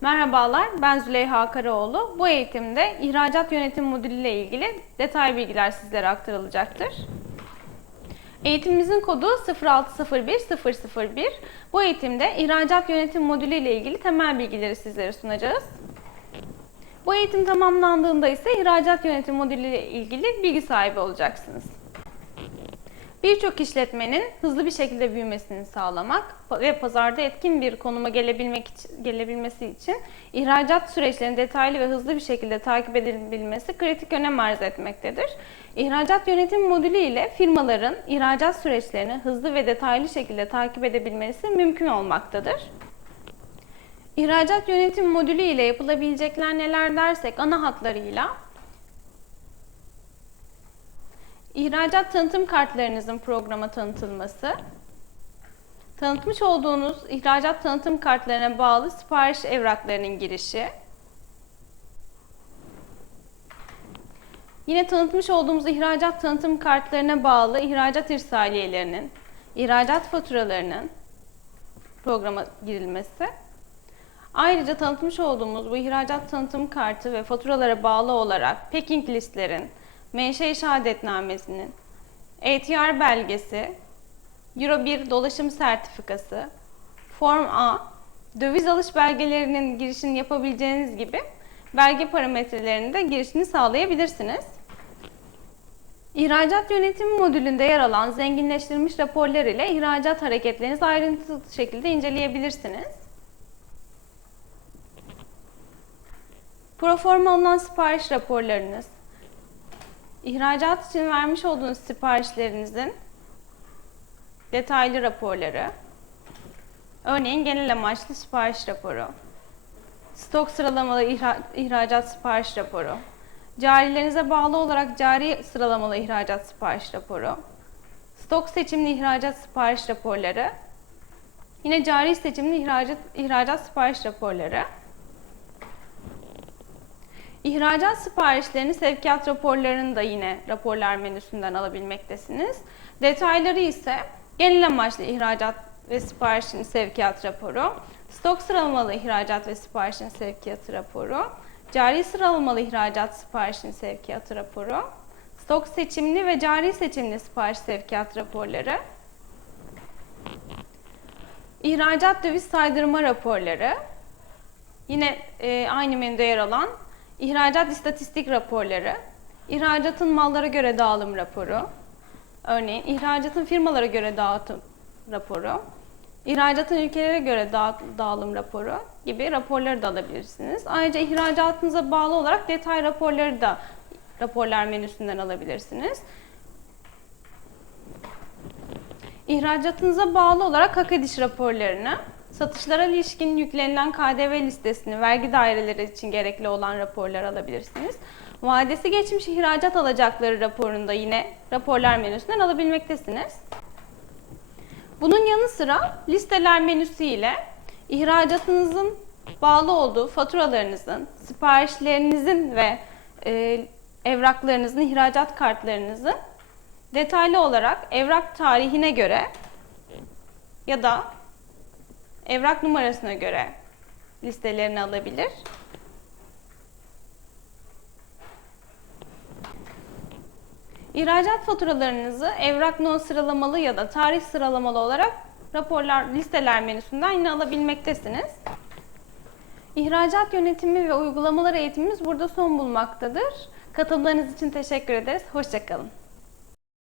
Merhabalar, ben Züleyha Karaoğlu. Bu eğitimde ihracat yönetim modülü ile ilgili detay bilgiler sizlere aktarılacaktır. Eğitimimizin kodu 0601001. Bu eğitimde ihracat yönetim modülü ile ilgili temel bilgileri sizlere sunacağız. Bu eğitim tamamlandığında ise ihracat yönetim modülü ile ilgili bilgi sahibi olacaksınız. Birçok işletmenin hızlı bir şekilde büyümesini sağlamak ve pazarda etkin bir konuma gelebilmek için, gelebilmesi için ihracat süreçlerinin detaylı ve hızlı bir şekilde takip edilebilmesi kritik önem arz etmektedir. İhracat yönetim modülü ile firmaların ihracat süreçlerini hızlı ve detaylı şekilde takip edebilmesi mümkün olmaktadır. İhracat yönetim modülü ile yapılabilecekler neler dersek ana hatlarıyla İhracat tanıtım kartlarınızın programa tanıtılması, tanıtmış olduğunuz ihracat tanıtım kartlarına bağlı sipariş evraklarının girişi, yine tanıtmış olduğumuz ihracat tanıtım kartlarına bağlı ihracat irsaliyelerinin, ihracat faturalarının programa girilmesi, ayrıca tanıtmış olduğumuz bu ihracat tanıtım kartı ve faturalara bağlı olarak packing listlerin, menşe şehadetnamesinin, ATR belgesi, Euro 1 dolaşım sertifikası, Form A, döviz alış belgelerinin girişini yapabileceğiniz gibi belge parametrelerinde girişini sağlayabilirsiniz. İhracat yönetimi modülünde yer alan zenginleştirilmiş raporlar ile ihracat hareketlerinizi ayrıntılı şekilde inceleyebilirsiniz. Proforma alınan sipariş raporlarınız, İhracat için vermiş olduğunuz siparişlerinizin detaylı raporları, örneğin genel amaçlı sipariş raporu, stok sıralamalı ihra- ihracat sipariş raporu, carilerinize bağlı olarak cari sıralamalı ihracat sipariş raporu, stok seçimli ihracat sipariş raporları, yine cari seçimli ihracat, ihracat sipariş raporları, İhracat siparişlerini sevkiyat raporlarını da yine raporlar menüsünden alabilmektesiniz. Detayları ise genel amaçlı ihracat ve siparişin sevkiyat raporu, stok sıralamalı ihracat ve siparişin sevkiyatı raporu, cari sıralamalı ihracat siparişin sevkiyatı raporu, stok seçimli ve cari seçimli sipariş sevkiyat raporları, ihracat döviz saydırma raporları, yine e, aynı menüde yer alan İhracat istatistik raporları, ihracatın mallara göre dağılım raporu, örneğin ihracatın firmalara göre dağıtım raporu, ihracatın ülkelere göre dağ dağılım raporu gibi raporları da alabilirsiniz. Ayrıca ihracatınıza bağlı olarak detay raporları da raporlar menüsünden alabilirsiniz. İhracatınıza bağlı olarak hak ediş raporlarını, satışlara ilişkin yüklenilen KDV listesini, vergi daireleri için gerekli olan raporlar alabilirsiniz. Vadesi geçmiş ihracat alacakları raporunda yine raporlar menüsünden alabilmektesiniz. Bunun yanı sıra listeler menüsü ile ihracatınızın bağlı olduğu faturalarınızın, siparişlerinizin ve e, evraklarınızın, ihracat kartlarınızın detaylı olarak evrak tarihine göre ya da evrak numarasına göre listelerini alabilir. İhracat faturalarınızı evrak no sıralamalı ya da tarih sıralamalı olarak raporlar, listeler menüsünden yine alabilmektesiniz. İhracat yönetimi ve uygulamalar eğitimimiz burada son bulmaktadır. Katıldığınız için teşekkür ederiz. Hoşçakalın.